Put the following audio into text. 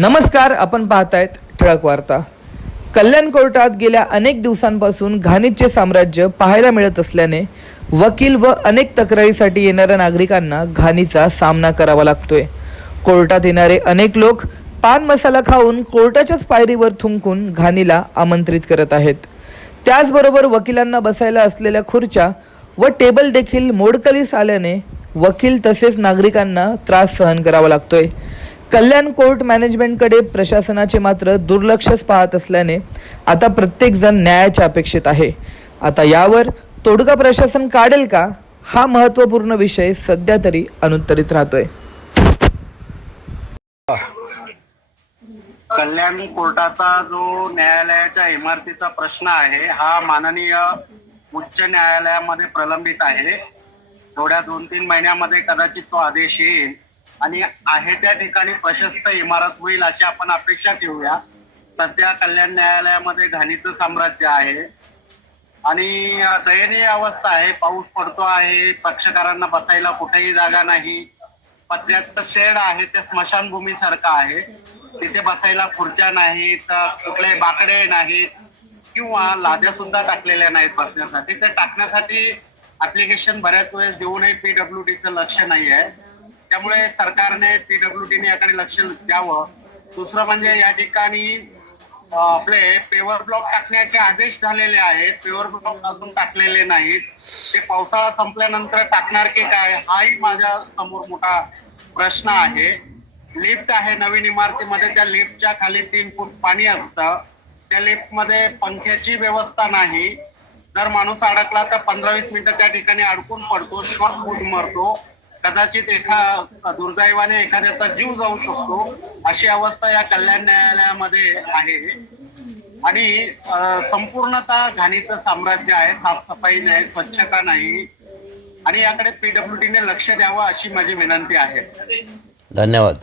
नमस्कार आपण पाहतायत ठळक वार्ता. कल्याण कोर्टात गेल्या अनेक दिवसांपासून घाणीचे साम्राज्य पाहायला मिळत असल्याने वकील व अनेक तक्रारीसाठी येणाऱ्या नागरिकांना घाणीचा सामना करावा लागतोय. कोर्टात येणारे अनेक लोक पान मसाला खाऊन कोर्टाच्याच पायरीवर थुंकून घाणीला आमंत्रित करत आहेत. त्याचबरोबर वकिलांना बसायला असलेल्या खुर्च्या व टेबल देखील मोडकलीस आल्याने वकील तसेच नागरिकांना त्रास सहन करावा लागतोय. कल्याण कोर्ट मॅनेजमेंटकडे प्रशासनाचे मात्र दुर्लक्षच पाहत असल्याने आता प्रत्येकजण न्यायाच्या अपेक्षेत आहे. आता यावर तोडगा प्रशासन काढेल का? हा महत्त्वपूर्ण विषय सध्या तरी अनुत्तरित राहतोय. कल्याण कोर्टाचा जो न्यायालयाच्या इमारतीचा प्रश्न आहे हा माननीय उच्च न्यायालयामध्ये प्रलंबित आहे. थोड्या दोन तीन महिन्यामध्ये कदाचित तो आदेश येईल. आणि आहे त्या ठिकाणी प्रशस्त इमारत होईल अशी आपण अपेक्षा ठेवूया. सध्या कल्याण न्यायालयामध्ये घाणीचं साम्राज्य आहे. आणि दयनीय अवस्था आहे. पाऊस पडतो आहे. पक्षकारांना बसायला कुठेही जागा नाही. पत्र्याचं शेड आहे. ते स्मशानभूमी सारखं आहे. तिथे बसायला खुर्च्या नाहीत कुठले बाकडे नाहीत किंवा लाद्या सुद्धा टाकलेल्या नाहीत बसण्यासाठी. ते टाकण्यासाठी ऍप्लिकेशन बऱ्याच वेळेस देऊनही पीडब्ल्यू डीचं लक्ष नाही आहे त्यामुळे सरकारने पीडब्ल्यू डीने याकडे लक्ष द्यावं. दुसरं म्हणजे या ठिकाणी आपले पेवर ब्लॉक टाकण्याचे आदेश झालेले आहेत. पेवर ब्लॉक अजून टाकलेले नाहीत. ते पावसाळा संपल्यानंतर टाकणार की काय हाही माझ्यासमोर मोठा प्रश्न आहे. लिफ्ट आहे नवीन इमारतीमध्ये. त्या लिफ्टच्या खाली तीन फूट पाणी असतं. त्या लिफ्टमध्ये पंख्याची व्यवस्था नाही. जर माणूस अडकला तर पंधरा वीस मिनिटं त्या ठिकाणी अडकून पडतो श्वास मरतो. कदाचित एका दुर्दैवाने एखाद्याचा जीव जाऊ शकतो अशी अवस्था या कल्याण न्यायालयामध्ये आहे. आणि संपूर्णतः घाणीचं साम्राज्य आहे साफसफाई नाही स्वच्छता नाही. आणि याकडे पीडब्ल्यू ने लक्ष द्यावं अशी माझी विनंती आहे. धन्यवाद.